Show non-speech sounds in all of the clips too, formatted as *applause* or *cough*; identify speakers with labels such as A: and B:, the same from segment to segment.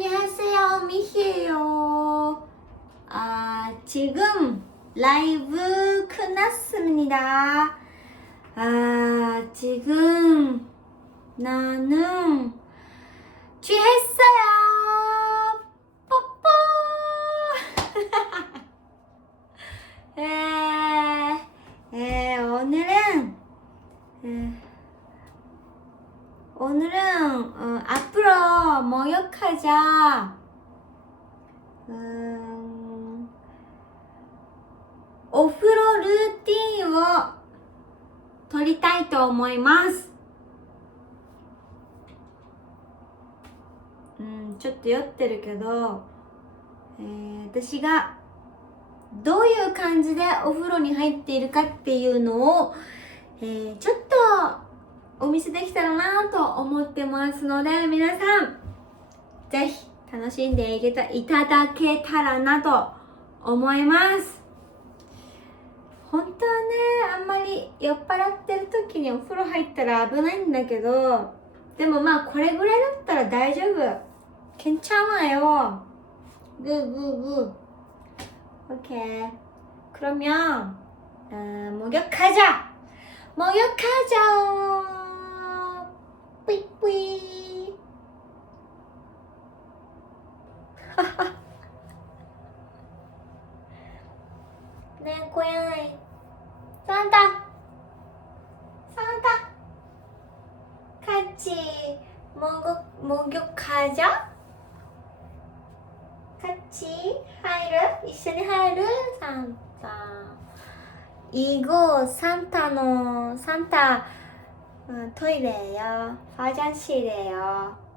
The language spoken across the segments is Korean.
A: 안녕하세요, 미희예요. 아, 지금 라이브 끝났습니다. 아, 지금 나는 취했어요. うーん。お風呂ルーティンを撮りたいと思います。うんちょっと酔ってるけど、えー、私がどういう感じでお風呂に入っているかっていうのを、えー、ちょっとお見せできたらなと思ってますので皆さんぜひ楽しんでいけたいただけたらなと思います。本当はね、あんまり酔っ払ってる時にお風呂入ったら危ないんだけど、でもまあこれぐらいだったら大丈夫。괜찮아요。 グーグーグー。오케이. 그러면 어, 목욕하자. 목욕하자. 뿌이뿌이. *laughs* 내 고양이. 산타. 산타. 같이 목욕 목욕하자. 같이 하루 이신이 하루 산타. 이거 산타노 산타 음, 토이래요. 화장실이에요.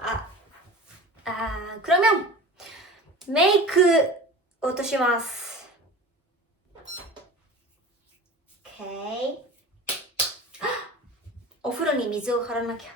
A: 아, 아, 그러면 메이크 어떠시마 스? 오케 이. 오프로니 미즈を갈아나 겨.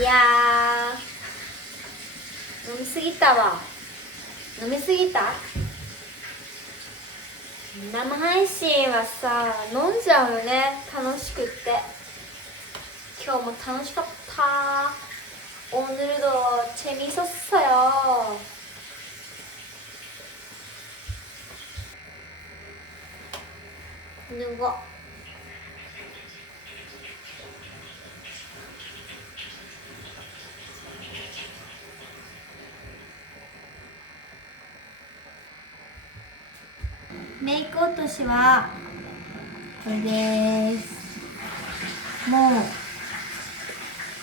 A: いや飲みすぎたわ。飲みすぎた？生配信はさ飲んじゃうよね。楽しくって。今日も楽しかった。オーヌルドチェミソッサよ。ぬごメイク落としはこれです。も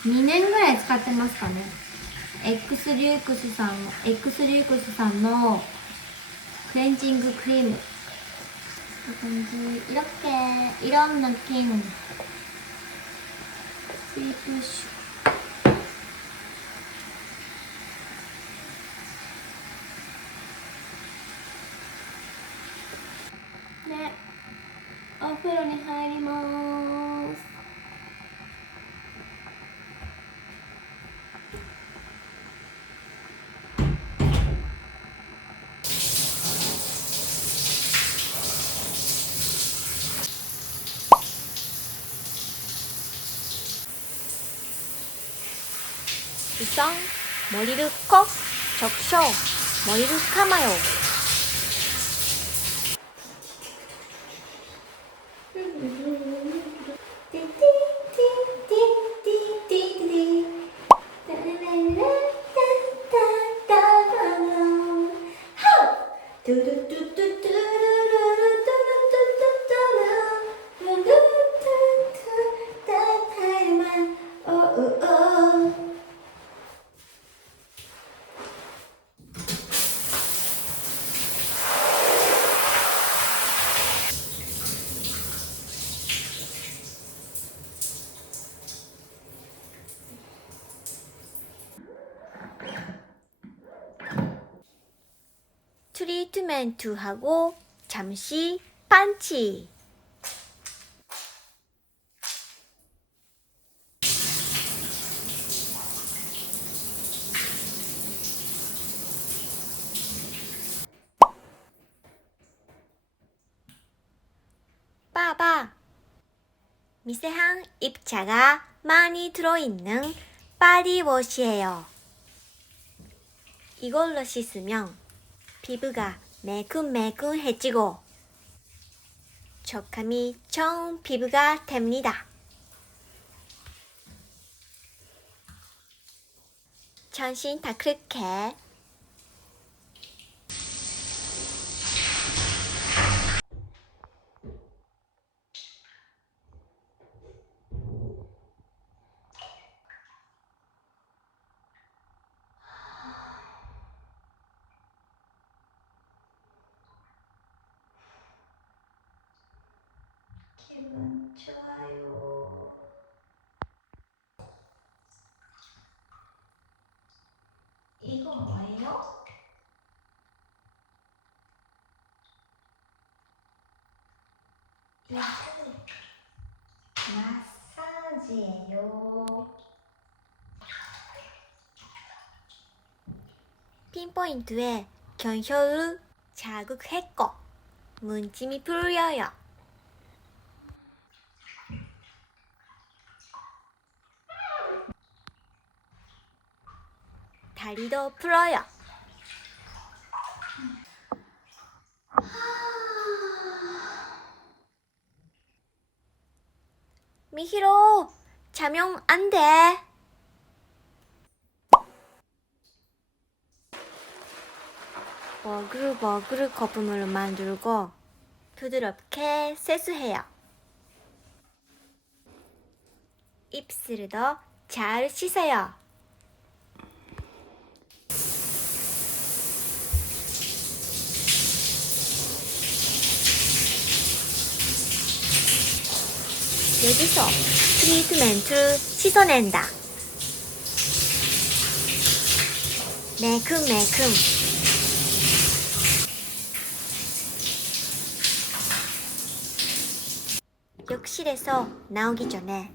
A: う2年ぐらい使ってますかね。X リュークスさんの X リュークスさんのクレンジングクリーム。こんな感じ。色っけいろんな金スリープシュ風呂に入ります。우선 머리를 콕 적셔 머리를 감아요. 트리트멘트하고 잠시 판치. 빠바. 미세한 입자가 많이 들어있는 바디워시예요. 이걸로 씻으면 피부가 매끈매끈해지고 촉감이 좋은 피부가 됩니다. 전신 다 그렇게 기분 좋아요. 이거 뭐예요? 이거 마사지예요. 핀포인트에 견혀를 자극했고 문침이 풀려요. 다리도 풀어요. 미히로, 자명 안 돼. 버글버글 거품을 만들고 부드럽게 세수해요. 입술도 잘 씻어요. 여기서 트리트멘트를 씻어낸다. 매큼매큼. 욕실에서 나오기 전에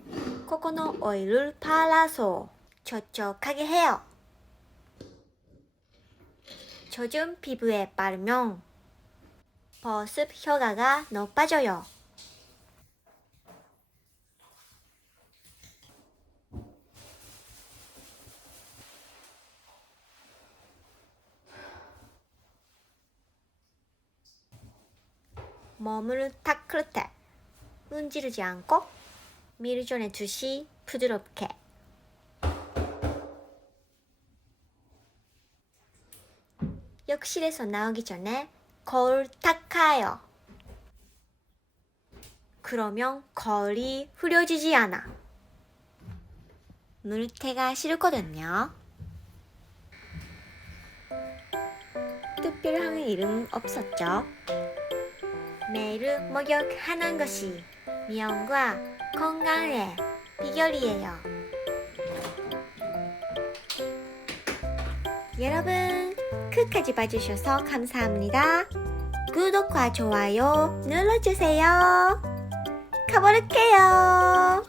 A: 코코넛 오일을 발라서 촉촉하게 해요. 젖은 피부에 바르면 보습 효과가 높아져요. 탁 그렇게 문지르지 않고 미르존에 두시 부드럽게 욕실에서 나오기 전에 거울 닦아요. 그러면 거울이 흐려지지 않아. 물태가 싫거든요. 특별한 이름 없었죠? 매일 목욕하는 것이 미용과 건강의 비결이에요. 여러분, 끝까지 봐주셔서 감사합니다. 구독과 좋아요 눌러주세요. 가버릴게요.